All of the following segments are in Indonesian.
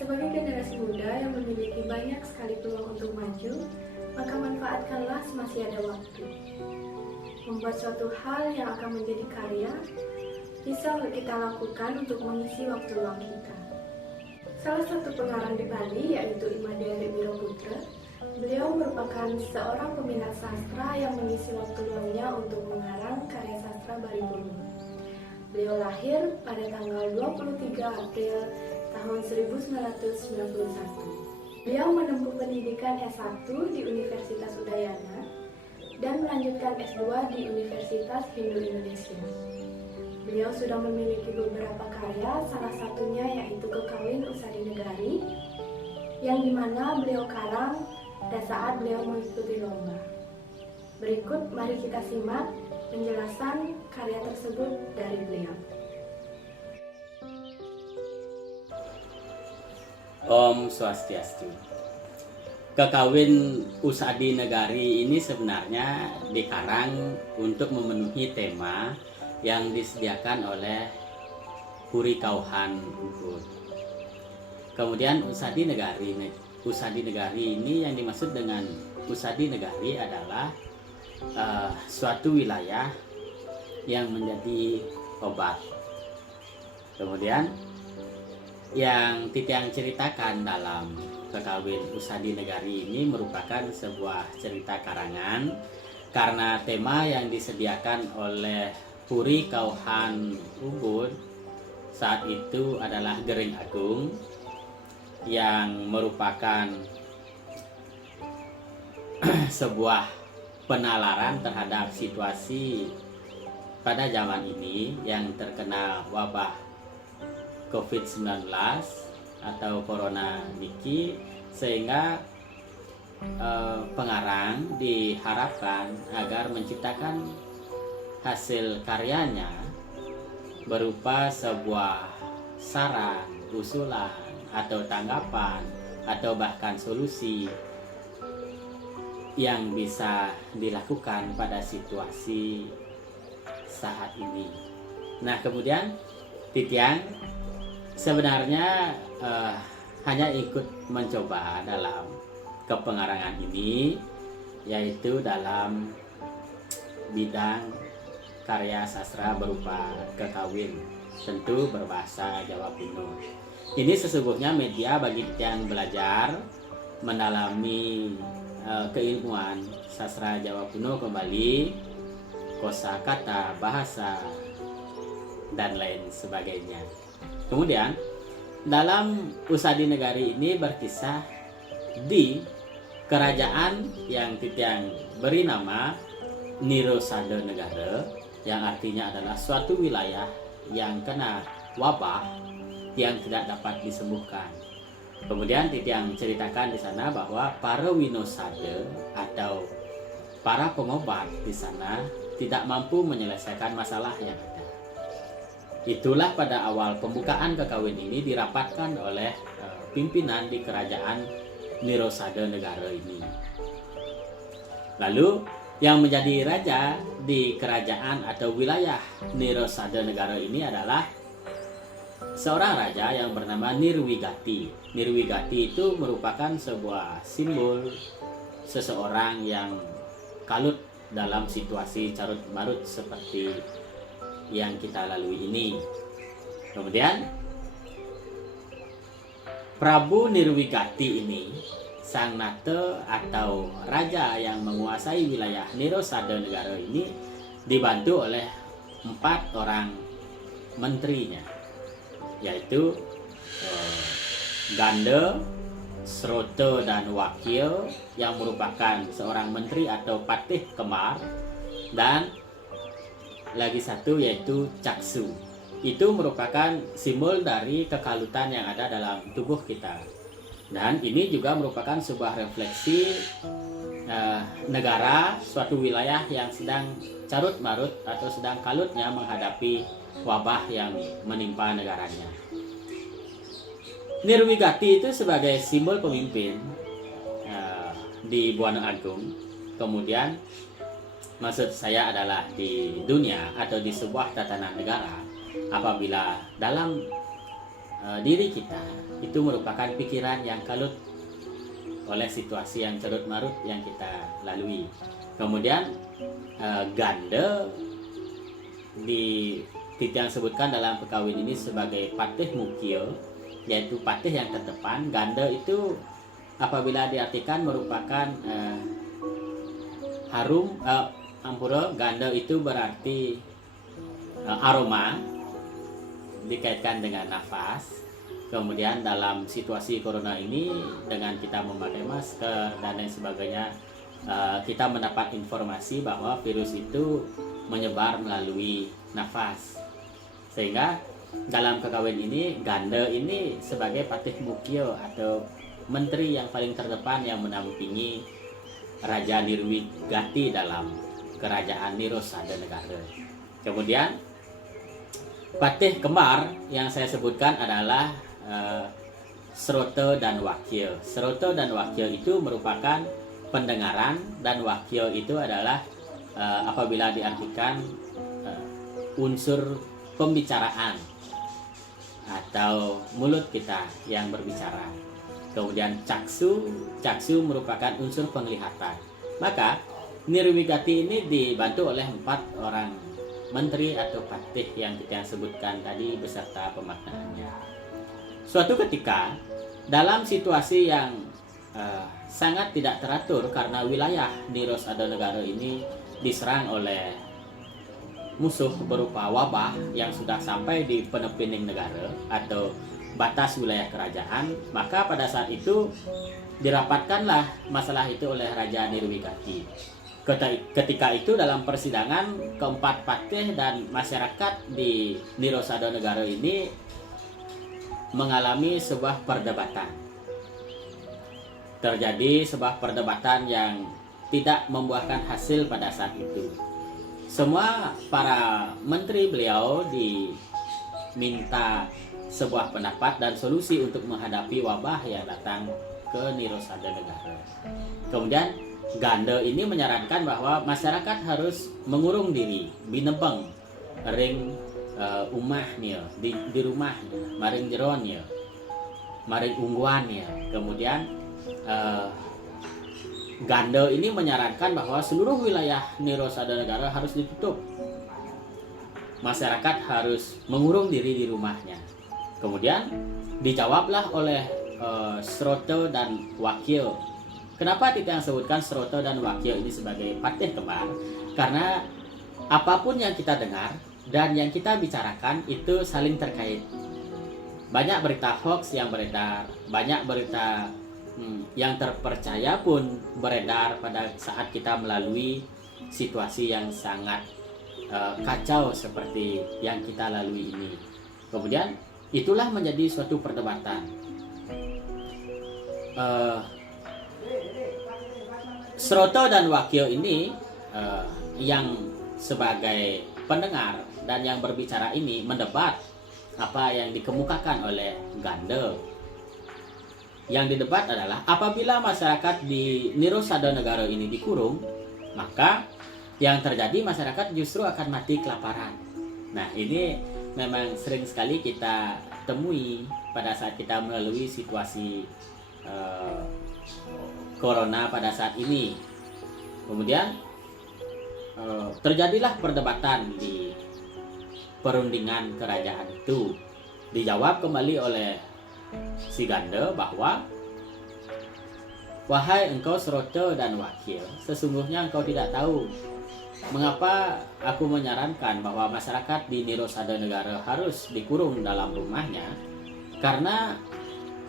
Sebagai generasi muda yang memiliki banyak sekali peluang untuk maju, maka manfaatkanlah semasih ada waktu. Membuat suatu hal yang akan menjadi karya bisa kita lakukan untuk mengisi waktu luang kita. Salah satu pengarang di Bali yaitu Imade Wiroputra. Beliau merupakan seorang peminat sastra yang mengisi waktu luangnya untuk mengarang karya sastra Bali Bumi. Beliau lahir pada tanggal 23 April tahun 1991. Beliau menempuh pendidikan S1 di Universitas Udayana dan melanjutkan S2 di Universitas Hindu Indonesia. Beliau sudah memiliki beberapa karya, salah satunya yaitu Kekawin Usadi Negari, yang dimana beliau karang pada saat beliau mengikuti lomba. Berikut mari kita simak penjelasan karya tersebut dari beliau. Om Swastiastu. Kekawin Usadi Negari ini sebenarnya dikarang untuk memenuhi tema yang disediakan oleh Puri Kauhan Ubud. Kemudian Usadi Negari ini yang dimaksud dengan Usadi Negari adalah suatu wilayah yang menjadi obat. Kemudian yang Titiang ceritakan dalam Kekawin Usadi Negari ini merupakan sebuah cerita karangan karena tema yang disediakan oleh Puri Kauhan Ubud saat itu adalah Gering Agung yang merupakan sebuah penalaran terhadap situasi pada zaman ini yang terkena wabah COVID-19 atau Corona niki, sehingga pengarang diharapkan agar menciptakan hasil karyanya berupa sebuah saran, usulan, atau tanggapan, atau bahkan solusi yang bisa dilakukan pada situasi saat ini. Nah, kemudian Titiang sebenarnya hanya ikut mencoba dalam kepengarangan ini, yaitu dalam bidang karya sastra berupa kekawin, tentu berbahasa Jawa kuno. Ini sesungguhnya media bagi yang belajar mendalami keilmuan sastra Jawa kuno kembali, kosakata, bahasa, dan lain sebagainya. Kemudian dalam Usadi Negari ini berkisah di kerajaan yang Titiang beri nama Nirosada Negara, yang artinya adalah suatu wilayah yang kena wabah yang tidak dapat disembuhkan. Kemudian Titiang ceritakan di sana bahwa para winosada atau para pengobat di sana tidak mampu menyelesaikan masalah yang ada. Itulah pada awal pembukaan kekawin ini dirapatkan oleh pimpinan di kerajaan Nirosada Negara ini. Lalu yang menjadi raja di kerajaan atau wilayah Nirosada Negara ini adalah seorang raja yang bernama Nirwigati. Nirwigati itu merupakan sebuah simbol seseorang yang kalut dalam situasi carut marut seperti yang kita lalui ini. Kemudian Prabu Nirwigati ini, sang nate atau raja yang menguasai wilayah Nirosada Negara ini, dibantu oleh 4 orang menterinya, yaitu Ganda, Srota, dan Wakil, yang merupakan seorang menteri atau patih kemar, dan lagi satu yaitu Caksu. Itu merupakan simbol dari kekalutan yang ada dalam tubuh kita. Dan ini juga merupakan sebuah refleksi negara, suatu wilayah yang sedang carut marut atau sedang kalutnya menghadapi wabah yang menimpa negaranya. Nirwigati itu sebagai simbol pemimpin di Buana Agung. Kemudian maksud saya adalah di dunia atau di sebuah tatanan negara, apabila dalam diri kita itu merupakan pikiran yang kalut oleh situasi yang carut marut yang kita lalui. Kemudian ganda di titik yang sebutkan dalam perkawin ini sebagai patih mukio, yaitu patih yang terdepan. Ganda itu apabila diartikan merupakan harum, ampura. Ganda itu berarti aroma, dikaitkan dengan nafas. Kemudian dalam situasi corona ini dengan kita memakai masker dan lain sebagainya, kita mendapat informasi bahwa virus itu menyebar melalui nafas. Sehingga dalam kekawin ini ganda ini sebagai patih mukio atau menteri yang paling terdepan yang menampingi Raja Nirwigati dalam kerajaan Nirosada Negara. Kemudian patih kembar yang saya sebutkan adalah Srota dan Wakil. Srota dan Wakil itu merupakan pendengaran, dan Wakil itu adalah apabila diartikan unsur pembicaraan atau mulut kita yang berbicara. Kemudian caksu merupakan unsur penglihatan. Maka Nirwigati ini dibantu oleh 4 orang menteri atau patih yang kita sebutkan tadi beserta pemaknaannya. Suatu ketika dalam situasi yang sangat tidak teratur karena wilayah Nirosada Negara ini diserang oleh musuh berupa wabah yang sudah sampai di penepining negara atau batas wilayah kerajaan, maka pada saat itu dirapatkanlah masalah itu oleh Raja Nirwigati. Ketika itu dalam persidangan keempat patih dan masyarakat di Nirosada Negara ini mengalami sebuah perdebatan. Terjadi sebuah perdebatan yang tidak membuahkan hasil pada saat itu. Semua para menteri beliau diminta sebuah pendapat dan solusi untuk menghadapi wabah yang datang ke Nirosada Negara. Kemudian ganda ini menyarankan bahwa masyarakat harus mengurung diri, binebeng ring umahnya, di rumahnya, maring jeronnya, maring ungguannya. Kemudian ganda ini menyarankan bahwa seluruh wilayah Nirosada Negara harus ditutup. Masyarakat harus mengurung diri di rumahnya. Kemudian dijawablah oleh Srota dan Wakil. Kenapa kita sebutkan Srota dan Wakil ini sebagai patih kembar? Karena apapun yang kita dengar dan yang kita bicarakan itu saling terkait. Banyak berita hoax yang beredar, banyak berita yang terpercaya pun beredar pada saat kita melalui situasi yang sangat kacau seperti yang kita lalui ini. Kemudian itulah menjadi suatu perdebatan. Srota dan Wakil ini yang sebagai pendengar dan yang berbicara ini mendebat apa yang dikemukakan oleh ganda. Yang didebat adalah apabila masyarakat di Nirosada Negara ini dikurung, maka yang terjadi masyarakat justru akan mati kelaparan. Nah, ini memang sering sekali kita temui pada saat kita melalui situasi corona pada saat ini. Kemudian terjadilah perdebatan di perundingan kerajaan itu. Dijawab kembali oleh si ganda bahwa wahai engkau Srota dan Wakil, sesungguhnya engkau tidak tahu mengapa aku menyarankan bahwa masyarakat di Nirosada Negara harus dikurung dalam rumahnya, karena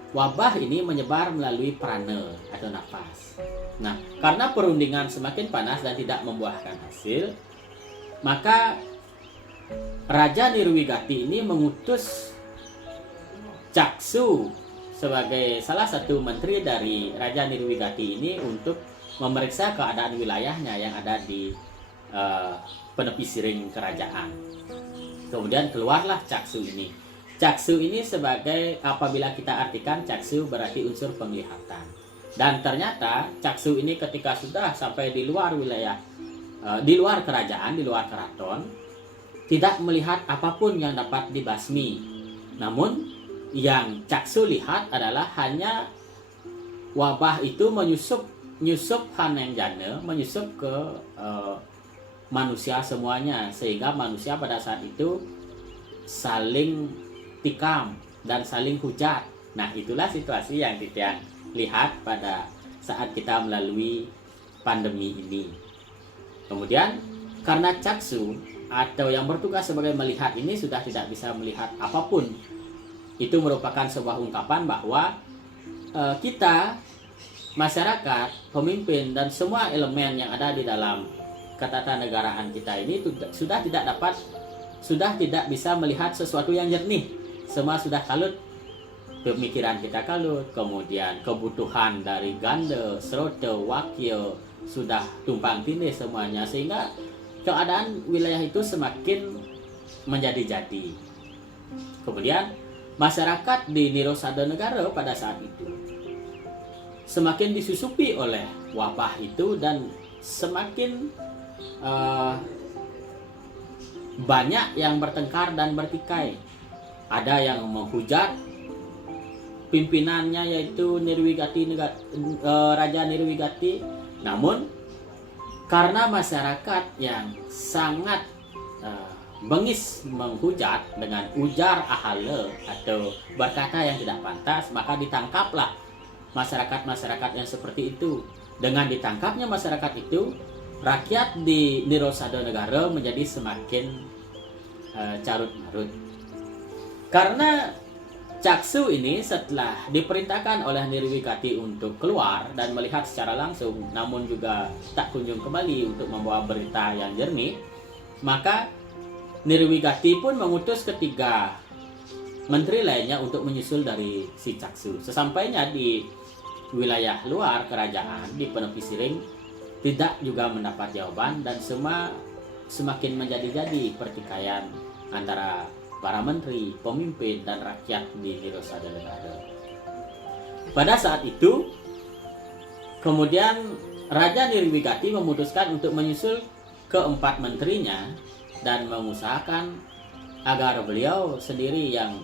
wabah ini menyebar melalui prana atau nafas. Nah, karena perundingan semakin panas dan tidak membuahkan hasil, maka Raja Nirwigati ini mengutus Caksu sebagai salah satu menteri dari Raja Nirwigati ini untuk memeriksa keadaan wilayahnya yang ada di penepi siring kerajaan. Kemudian keluarlah Caksu ini. Caksu ini sebagai, apabila kita artikan Caksu berarti unsur penglihatan. Dan ternyata Caksu ini ketika sudah sampai di luar wilayah, di luar kerajaan, di luar keraton, tidak melihat apapun yang dapat dibasmi. Namun yang Caksu lihat adalah hanya wabah itu menyusup haneng jana, menyusup ke manusia semuanya, sehingga manusia pada saat itu saling tikam dan saling hujat. Nah, itulah situasi yang kita lihat pada saat kita melalui pandemi ini. Kemudian karena Caksu atau yang bertugas sebagai melihat ini sudah tidak bisa melihat apapun, itu merupakan sebuah ungkapan bahwa kita, masyarakat, pemimpin, dan semua elemen yang ada di dalam ketatanegaraan kita ini sudah tidak bisa melihat sesuatu yang jernih. Semua sudah kalut, pemikiran kita kalut, kemudian kebutuhan dari ganda, serote, wakil sudah tumpang tindih semuanya, sehingga keadaan wilayah itu semakin menjadi-jadi. Kemudian masyarakat di Nirosada Negara pada saat itu semakin disusupi oleh wabah itu dan semakin banyak yang bertengkar dan bertikai. Ada yang menghujat pimpinannya, yaitu Raja Nirwigati. Namun karena masyarakat yang sangat bengis menghujat dengan ujar ahale atau berkata yang tidak pantas, maka ditangkaplah masyarakat-masyarakat yang seperti itu. Dengan ditangkapnya masyarakat itu, rakyat di Nirosada Negara menjadi semakin carut-marut. Karena Caksu ini setelah diperintahkan oleh Nirwigati untuk keluar dan melihat secara langsung, namun juga tak kunjung kembali untuk membawa berita yang jernih, maka Nirwigati pun mengutus ketiga menteri lainnya untuk menyusul dari si Caksu. Sesampainya di wilayah luar kerajaan di Penepi Siring, tidak juga mendapat jawaban, dan semua semakin menjadi-jadi pertikaian antara para menteri, pemimpin, dan rakyat di Nirosada Negara. Pada saat itu, kemudian Raja Nirwigati memutuskan untuk menyusul keempat menterinya dan mengusahakan agar beliau sendiri yang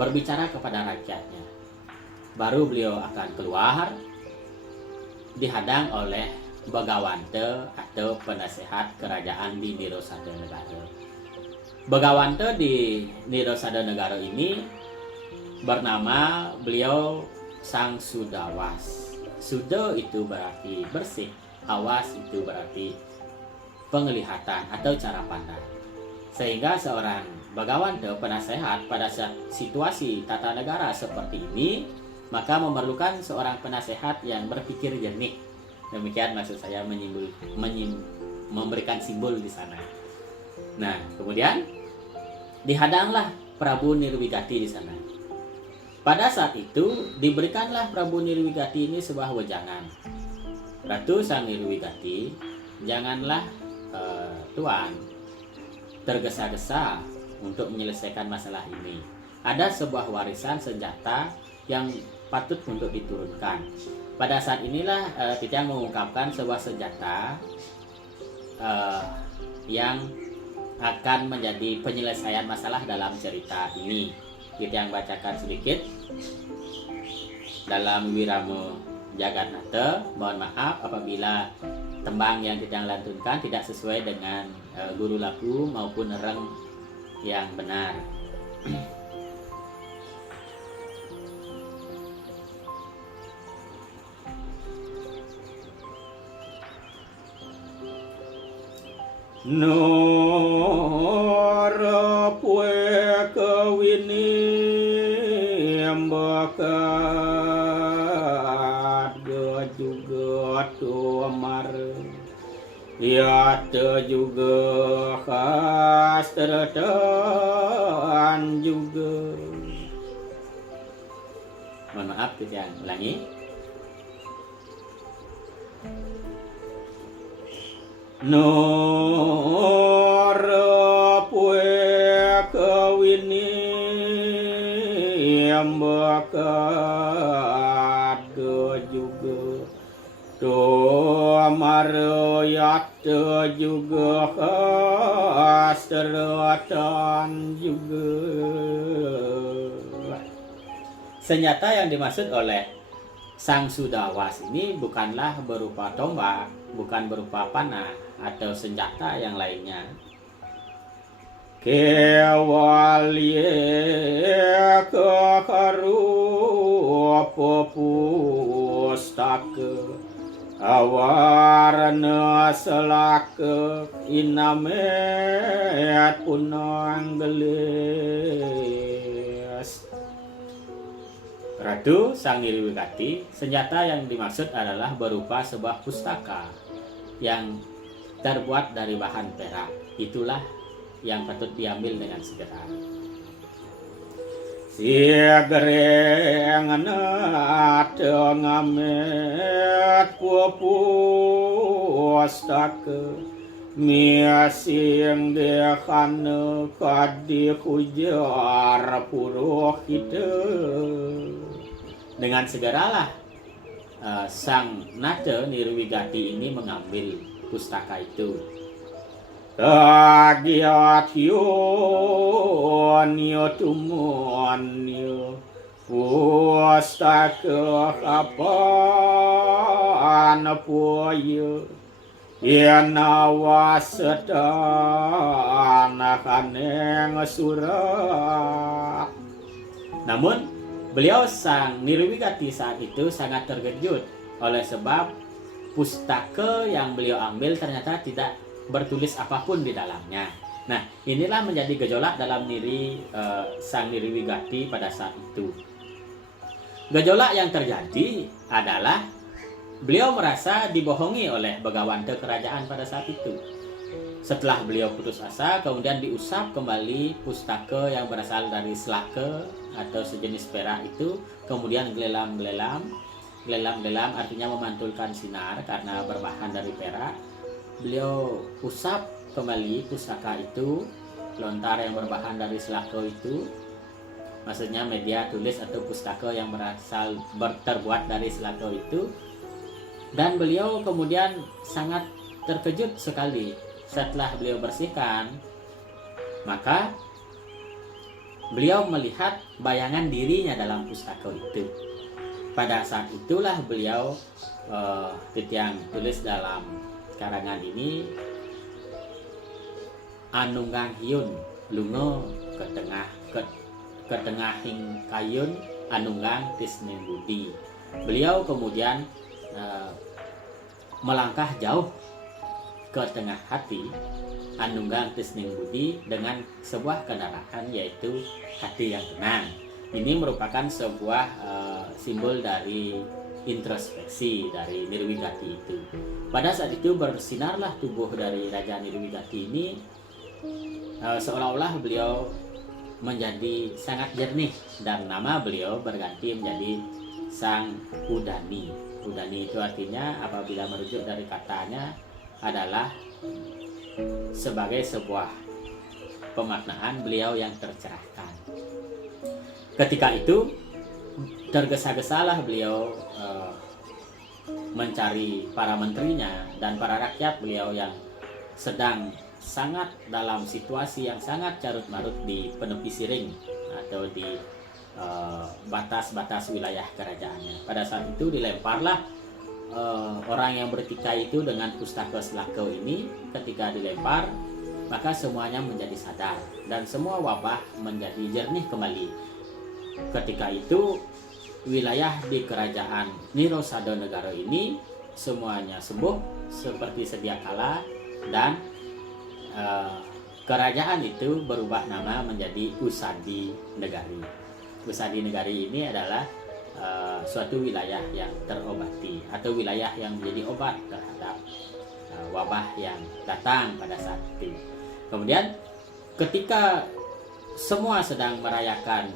berbicara kepada rakyatnya. Baru beliau akan keluar, dihadang oleh Bagawante atau penasehat kerajaan di Nirosada Negara. Bagawante di Nirosada Negara ini bernama beliau Sang Sudawas. Suda itu berarti bersih, awas itu berarti penglihatan atau cara pandang. Sehingga seorang Bagawante penasehat pada situasi tata negara seperti ini, maka memerlukan seorang penasehat yang berpikir jernih. Demikian maksud saya memberikan simbol di sana. Nah, kemudian dihadanglah Prabu Nirwigati di sana. Pada saat itu diberikanlah Prabu Nirwigati ini sebuah wejangan. Ratu Sang Nirwigati, janganlah Tuan tergesa-gesa untuk menyelesaikan masalah ini. Ada sebuah warisan senjata yang patut untuk diturunkan. Pada saat inilah Titiang mengungkapkan sebuah senjata yang akan menjadi penyelesaian masalah dalam cerita ini. Titiang bacakan sedikit dalam Wiramo Jagatnata. Mohon maaf apabila tembang yang Titiang lantunkan tidak sesuai dengan guru laku maupun reng yang benar. Nora pue kawini bakat juga tuamar ya juga khas teratan juga. Mohon maaf kita ulangi. Nora pue kawini bakat juga Maryat juga khas teratan juga. senjata yang dimaksud oleh Sang Sudawas ini bukanlah berupa tombak, bukan berupa panah atau senjata yang lainnya. Kewaliya kekarupa pustaka awarna selaka inamet punanggelis. Ratu Sang Nirwigati, senjata yang dimaksud adalah berupa sebuah pustaka yang terbuat dari bahan perak. Itulah yang patut diambil dengan segera. Siagereng nate ngamet pustaka miasing dekane kadi hujar purohita. Dengan segeralah Sang Nate Nirwigati ini mengambil pustaka itu. Tagiatyo tumonyo pustaka kapan poyo yanawasatana kaneng surat. Namun beliau Sang Nirwigati saat itu sangat terkejut oleh sebab pustaka yang beliau ambil ternyata tidak bertulis apapun di dalamnya. Nah, inilah menjadi gejolak dalam diri Sang Nirwigati pada saat itu. Gejolak yang terjadi adalah beliau merasa dibohongi oleh Bagawanta kerajaan pada saat itu. Setelah beliau putus asa, kemudian diusap kembali pustaka yang berasal dari selaka atau sejenis perak itu, kemudian gelelam-gelelam. Gelelam-gelelam artinya memantulkan sinar karena berbahan dari perak. Beliau usap kembali pustaka itu, lontar yang berbahan dari selako itu, maksudnya media tulis atau pustaka yang terbuat dari selako itu. Dan beliau kemudian sangat terkejut sekali setelah beliau bersihkan. Maka beliau melihat bayangan dirinya dalam pustaka itu. Pada saat itulah beliau yang tulis dalam karangan ini, anunggang hiun lungo ke tengahing kayun anunggang tisning budi. Beliau kemudian melangkah jauh ke tengah hati anunggang tisning budi dengan sebuah kendaraan, yaitu hati yang tenang. Ini merupakan sebuah simbol dari introspeksi dari Nirwigati itu. Pada saat itu bersinarlah tubuh dari Raja Nirwigati ini, seolah-olah beliau menjadi sangat jernih dan nama beliau berganti menjadi Sang Udani. Udani itu artinya, apabila merujuk dari katanya, adalah sebagai sebuah pemaknaan beliau yang tercerahkan. Ketika itu tergesa-gesalah beliau mencari para menterinya dan para rakyat beliau yang sedang sangat dalam situasi yang sangat carut-marut di Penepi Siring atau di batas-batas wilayah kerajaannya. Pada saat itu dilemparlah orang yang bertikai itu dengan pustaka selako ini. Ketika dilempar, maka semuanya menjadi sadar dan semua wabah menjadi jernih kembali. Ketika itu wilayah di kerajaan Nirosada Negara ini semuanya sembuh seperti sedia kala, dan kerajaan itu berubah nama menjadi Usadi Negari. Usadi Negari ini adalah suatu wilayah yang terobati atau wilayah yang menjadi obat terhadap wabah yang datang pada saat itu. Kemudian ketika semua sedang merayakan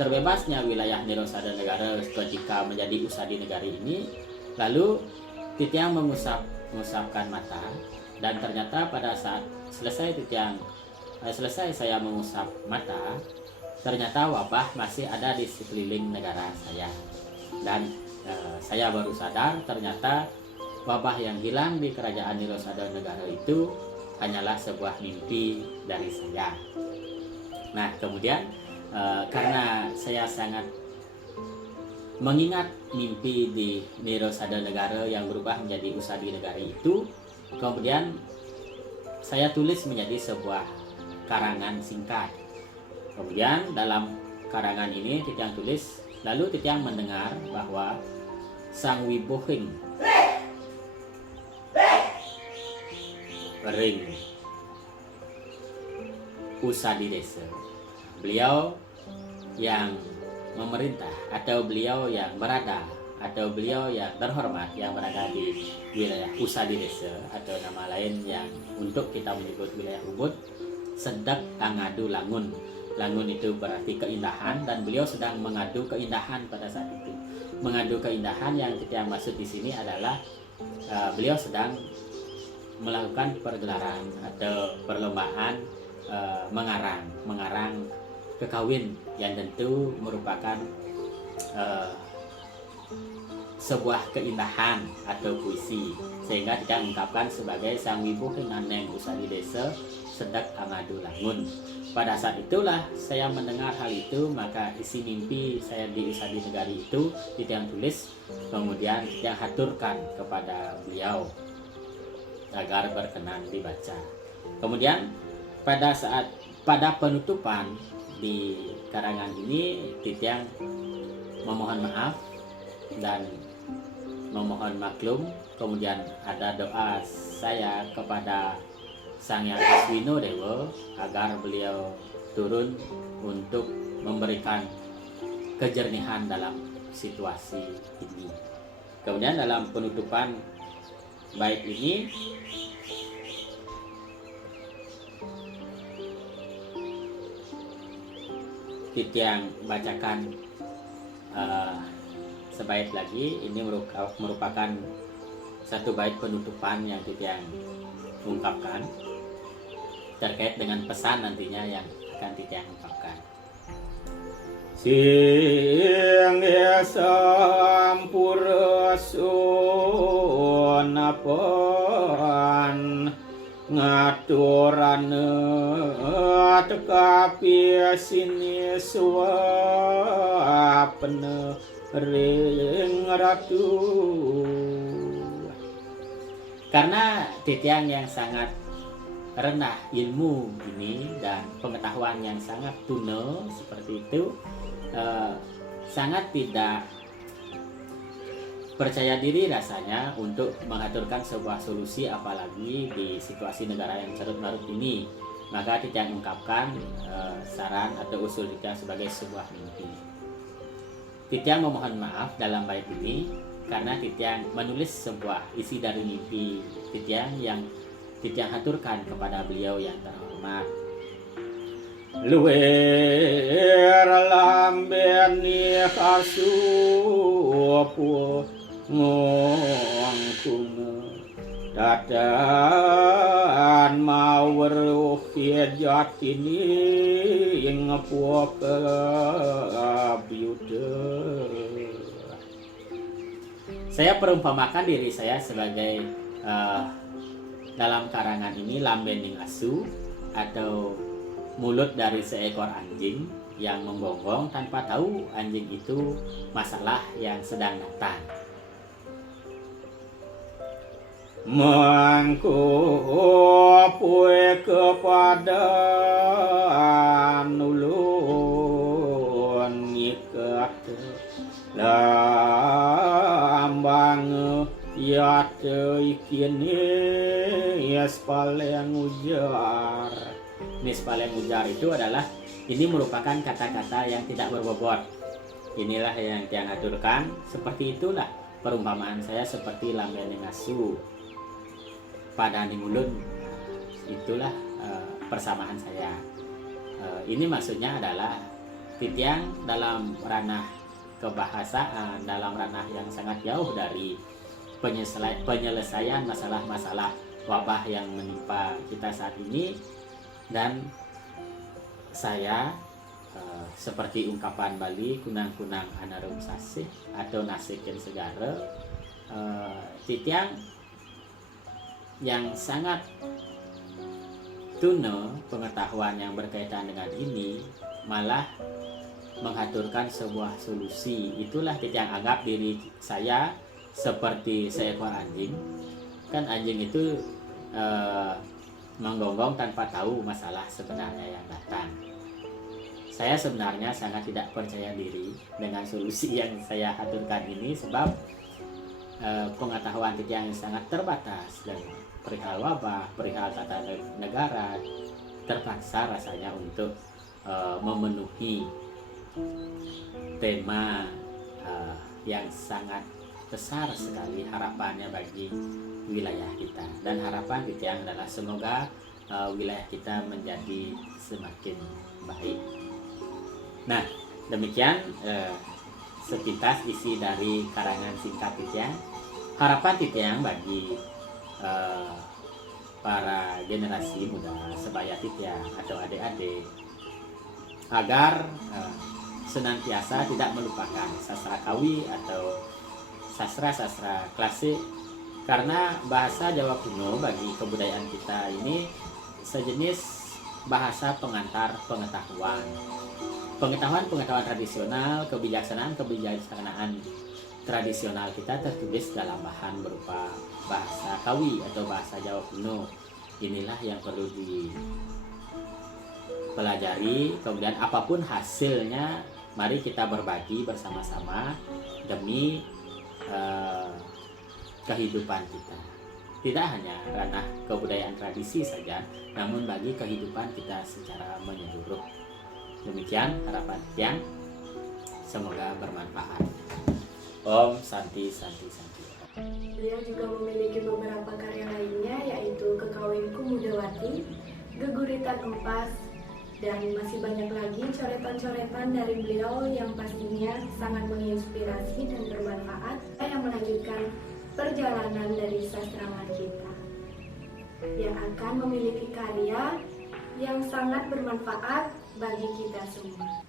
terbebasnya wilayah Nirosada Negara ketika menjadi Usadi Negari ini, lalu Titiang mengusapkan mata, dan ternyata pada saat selesai saya mengusap mata, ternyata wabah masih ada di sekeliling negara saya. Dan saya baru sadar ternyata wabah yang hilang di kerajaan Nirosada Negara itu hanyalah sebuah mimpi dari saya. Nah, kemudian karena saya sangat mengingat mimpi di Niro Sada Negara yang berubah menjadi Usadi Negara itu, kemudian saya tulis menjadi sebuah karangan singkat. Kemudian dalam karangan ini Titiang tulis, lalu Titiang mendengar bahwa Sang Wibohing ring Usadi Desa, beliau yang memerintah atau beliau yang berada atau beliau yang terhormat yang berada di wilayah Usadi Desa atau nama lain yang untuk kita menyebut wilayah Ubud, sedang angadu langun. Langun itu berarti keindahan, dan beliau sedang mengadu keindahan pada saat itu. Mengadu keindahan yang kita maksud di sini adalah beliau sedang melakukan pergelaran atau perlombaan mengarang kekawin yang tentu merupakan sebuah keindahan atau puisi, sehingga kita ungkapkan sebagai Sang Wibohing Aneng Usadi Desa sedek angadu langun. Pada saat itulah saya mendengar hal itu, maka isi mimpi saya di Usadi Negari itu Titiang tulis, kemudian yang haturkan kepada beliau agar berkenan dibaca. Kemudian pada penutupan di karangan ini Titiang memohon maaf dan memohon maklum. Kemudian ada doa saya kepada Sang Hyang Aswino Dewa agar beliau turun untuk memberikan kejernihan dalam situasi ini. Kemudian dalam penutupan bait ini Titiang bacakan sebait lagi. Ini merupakan satu bait penutupan yang Titiang ungkapkan terkait dengan pesan nantinya yang akan Titiang ungkapkan. Sing sampurasun ngaturane tekapi sini suapene ring ratu. Karena Titiang yang sangat rendah ilmu ini dan pengetahuan yang sangat tuna seperti itu, sangat tidak percaya diri rasanya untuk mengaturkan sebuah solusi, apalagi di situasi negara yang carut-marut ini. Maka Titiang ungkapkan saran atau usul Titiang sebagai sebuah mimpi. Titiang memohon maaf dalam bait ini karena Titiang menulis sebuah isi dari mimpi Titiang yang Titiang haturkan kepada beliau yang terhormat. Luwer lambeni kasupu ngongkung dadan mawer jatini ngapuak biude. Saya perumpamakan diri saya sebagai dalam karangan ini lambening asu atau mulut dari seekor anjing yang menggonggong tanpa tahu anjing itu masalah yang sedang datang. Mangkupue kepada nulun ikat lambang yate ikini yes paling ujar. Nis paling ujar itu adalah, ini merupakan kata-kata yang tidak berbobot. Inilah yang Tiang aturkan. Seperti itulah perumpamaan saya seperti lambening asu pada nimulun. Itulah persamaan saya. Ini maksudnya adalah Titiang dalam ranah kebahasaan, dalam ranah yang sangat jauh dari penyelesaian masalah-masalah wabah yang menimpa kita saat ini. Dan saya seperti ungkapan Bali, kunang-kunang anarum sasih atau nasikin segara, Titiang yang sangat tuna pengetahuan yang berkaitan dengan ini malah menghaturkan sebuah solusi. Itulah Titiang anggap diri saya seperti seekor anjing. Kan anjing itu menggonggong tanpa tahu masalah sebenarnya yang datang. Saya sebenarnya sangat tidak percaya diri dengan solusi yang saya haturkan ini, sebab pengetahuan Titiang sangat terbatas, dan perihal wabah, perihal tata negara, terpaksa rasanya untuk memenuhi tema yang sangat besar sekali harapannya bagi wilayah kita. Dan harapan Titiang adalah semoga wilayah kita menjadi semakin baik. Nah, demikian sepintas isi dari karangan singkat Titiang. Harapan Titiang bagi para generasi muda sebaya Titiang atau adik-adik agar senantiasa tidak melupakan sastra kawi atau sastra-sastra klasik, karena bahasa Jawa kuno bagi kebudayaan kita ini sejenis bahasa pengantar pengetahuan tradisional, kebijaksanaan tradisional kita tertulis dalam bahan berupa bahasa kawi atau bahasa Jawa kuno. Inilah yang perlu dipelajari. Kemudian apapun hasilnya, mari kita berbagi bersama-sama demi kehidupan kita. Tidak hanya ranah kebudayaan tradisi saja, namun bagi kehidupan kita secara menyeluruh. Demikian harapan Titiang, semoga bermanfaat. Om Santi Santi Santi. Beliau juga memiliki beberapa karya lainnya, yaitu Kekawinku Mudawati, Geguritan Empas, dan masih banyak lagi coretan-coretan dari beliau yang pastinya sangat menginspirasi dan bermanfaat, yang melanjutkan perjalanan dari sastrawan kita yang akan memiliki karya yang sangat bermanfaat bagi kita semua.